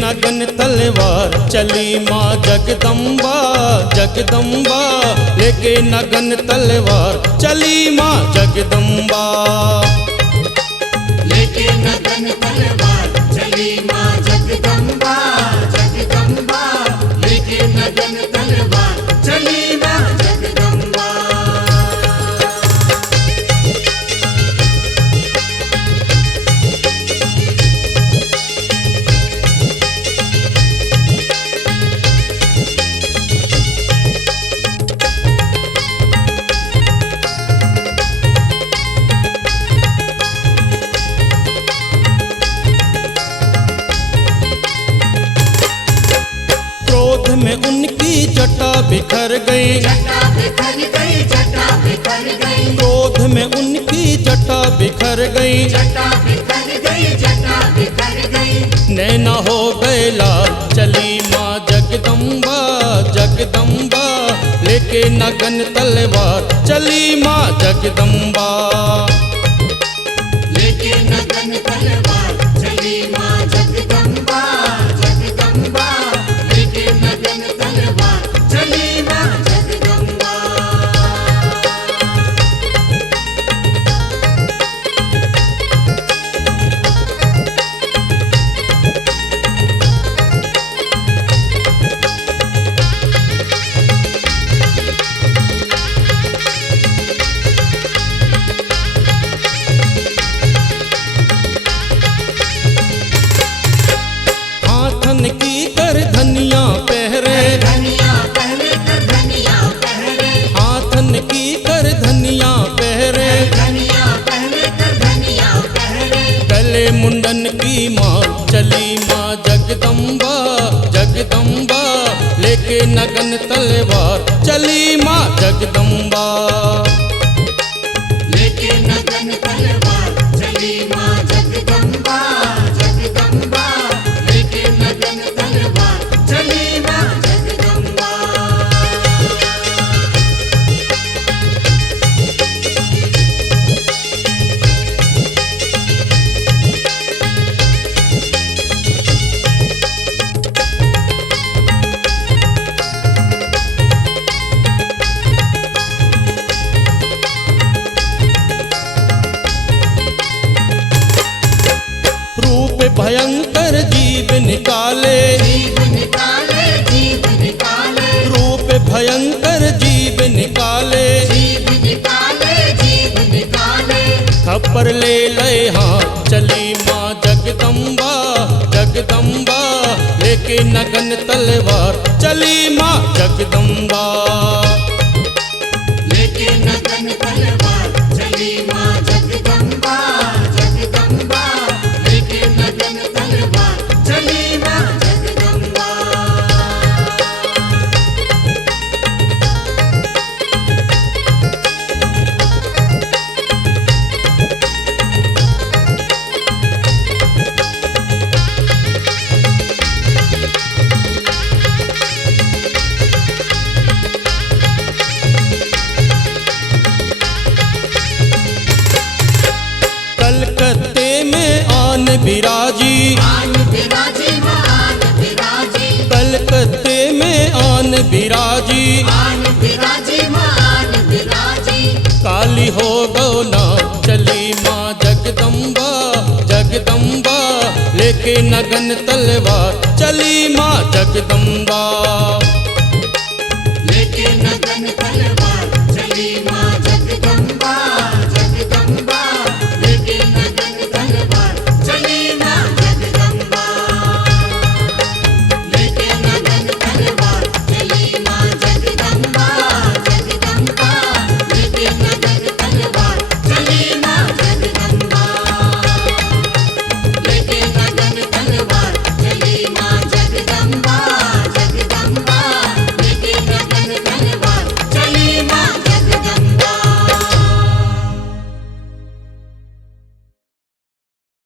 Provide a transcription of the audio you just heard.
नगन तलवार चली माँ जगदम्बा जगदम्बा, लेके नगन तलवार चली माँ जगदम्बा। लेके नगन तलवार चली माँ जगदम्बा जगदम्बा, लेके नगन तलवार चली माँ जगदम्बा। क्रोध में उनकी जटा बिखर गई, जटा बिखर गई, जटा बिखर गई, क्रोध में उनकी जटा बिखर गई, जटा बिखर गई, जटा बिखर गई। नैना हो गए लाल चली माँ जगदम्बा जगदम्बा, लेके नगन तलवार चली माँ जगदम्बा। लेके नगन तलवार चली माँ जगदम्बा जगदम्बा, लेके नगन तलवार चली माँ जगदम्बा। हाथन की कर धनिया पहरे, धनिया पहरे कर धनिया पहरे, हाथन की कर धनिया पहरे, धनिया पहरे कर धनिया पहरे। गले मुंडन की माँ चली माँ जगदम्बा जगदम्बा, लेके नगन तलवार चली माँ जगदम्बा। लेके नगन तलवार चली माँ जगदम्बा जगदम्बा, लेके नगन तलवार चली माँ जगदम्बा। रूप भयंकर जीव निकाले, जीव निकाले, जीव निकाले, रूप भयंकर जीव निकाले, जीव निकाले, जीव निकाले। खप्पर ले लय हाँ चली माँ जगदम्बा जगदम्बा, लेके नगन तलवार चली माँ जगदम्बा। लेके नगन तलवार चली माँ जगदम्बा जगदम्बा, लेके नगन तलवार चली माँ जगदम्बा। कलकत्ते में आन बिराजी, आन बिराजी आन बिराजी, कलकत्ते में आन बिराजी, आन बिराजी आन बिराजी। काली हो गौ ना चली माँ जगदम्बा जगदम्बा, लेके नगन तलवार चली माँ जगदम्बा।